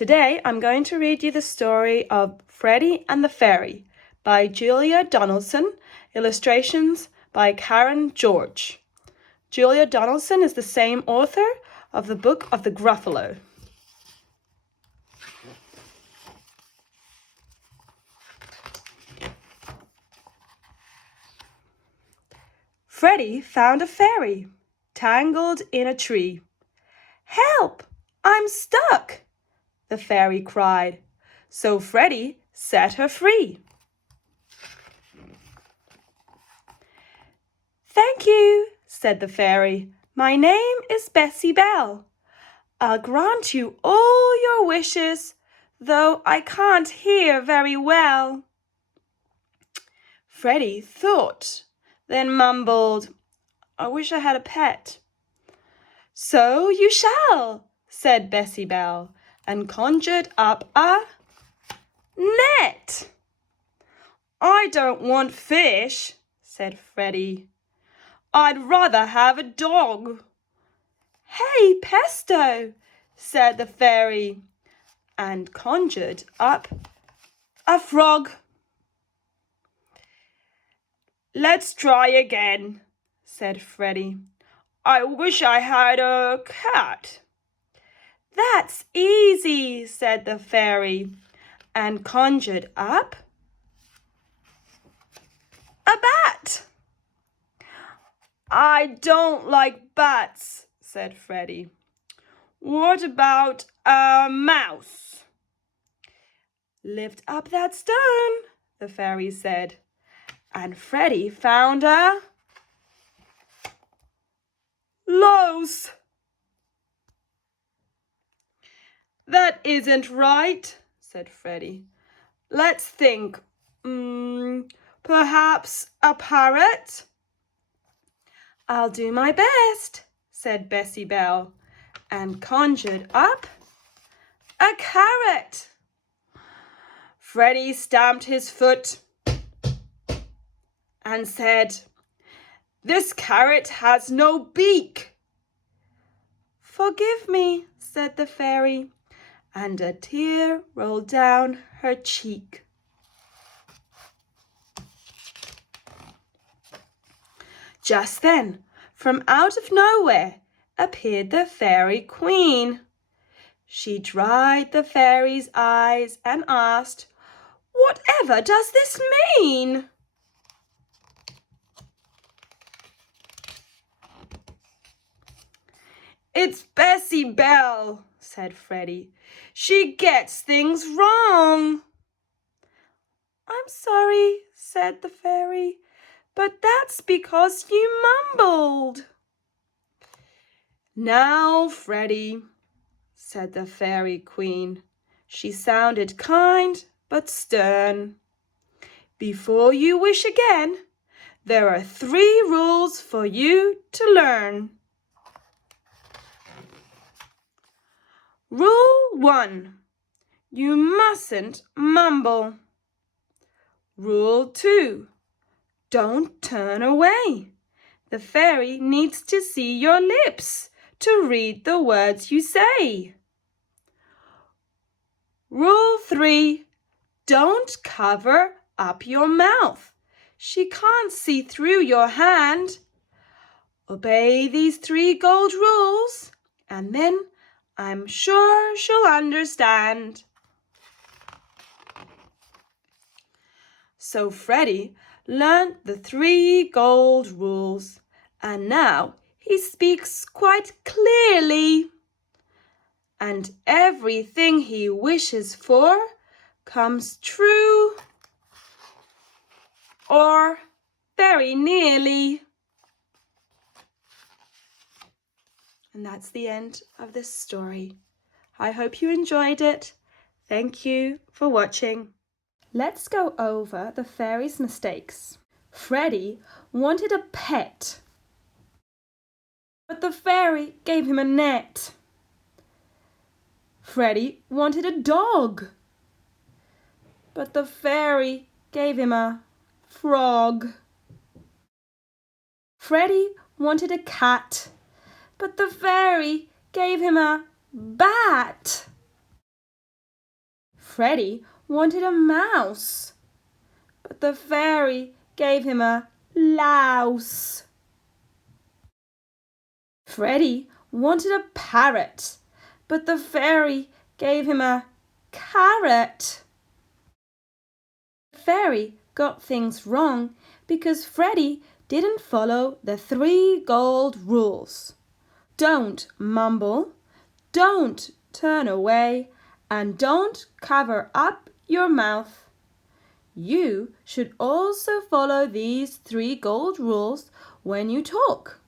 Today I'm going to read you the story of Freddie and the Fairy by Julia Donaldson, illustrations by Karen George. Julia Donaldson is the same author of the Book of the Gruffalo. Freddie found a fairy tangled in a tree. "Help! I'm stuck!" the fairy cried. So Freddie set her free. "Thank you," said the fairy. "My name is Bessie Bell. I'll grant you all your wishes, though I can't hear very well." Freddie thought, then mumbled, "I wish I had a pet." "So you shall," said Bessie Bell, and conjured up a net. "I don't want fish," said Freddie. "I'd rather have a dog." "Hey, pesto," said the fairy, and conjured up a frog. "Let's try again," said Freddie. "I wish I had a cat." "That's easy," said the fairy, and conjured up a bat. "I don't like bats," said Freddie. "What about a mouse?" "Lift up that stone," the fairy said, and Freddie found a louse. "That isn't right," said Freddie. "Let's think. Perhaps a parrot?" "I'll do my best," said Bessie Bell, and conjured up a carrot. Freddie stamped his foot and said, "This carrot has no beak." "Forgive me," said the fairy, and a tear rolled down her cheek. Just then, from out of nowhere, appeared the Fairy Queen. She dried the fairy's eyes and asked, "Whatever does this mean?" "It's Bessie Bell," said Freddie. "She gets things wrong." "I'm sorry," said the fairy, "but that's because you mumbled." "Now, Freddie," said the Fairy Queen. She sounded kind but stern. "Before you wish again, there are 3 rules for you to learn. Rule 1. You mustn't mumble. Rule 2. Don't turn away. The fairy needs to see your lips to read the words you say. Rule 3. Don't cover up your mouth. She can't see through your hand. Obey these 3 gold rules, and then I'm sure she'll understand." So Freddie learned the 3 gold rules, and now he speaks quite clearly. And everything he wishes for comes true, or very nearly. And that's the end of this story. I hope you enjoyed it. Thank you for watching. Let's go over the fairy's mistakes. Freddie wanted a pet, but the fairy gave him a net. Freddie wanted a dog, but the fairy gave him a frog. Freddie wanted a cat, but the fairy gave him a bat. Freddie wanted a mouse, but the fairy gave him a louse. Freddie wanted a parrot, but the fairy gave him a carrot. The fairy got things wrong because Freddie didn't follow the 3 gold rules. Don't mumble, don't turn away, and don't cover up your mouth. You should also follow these 3 gold rules when you talk.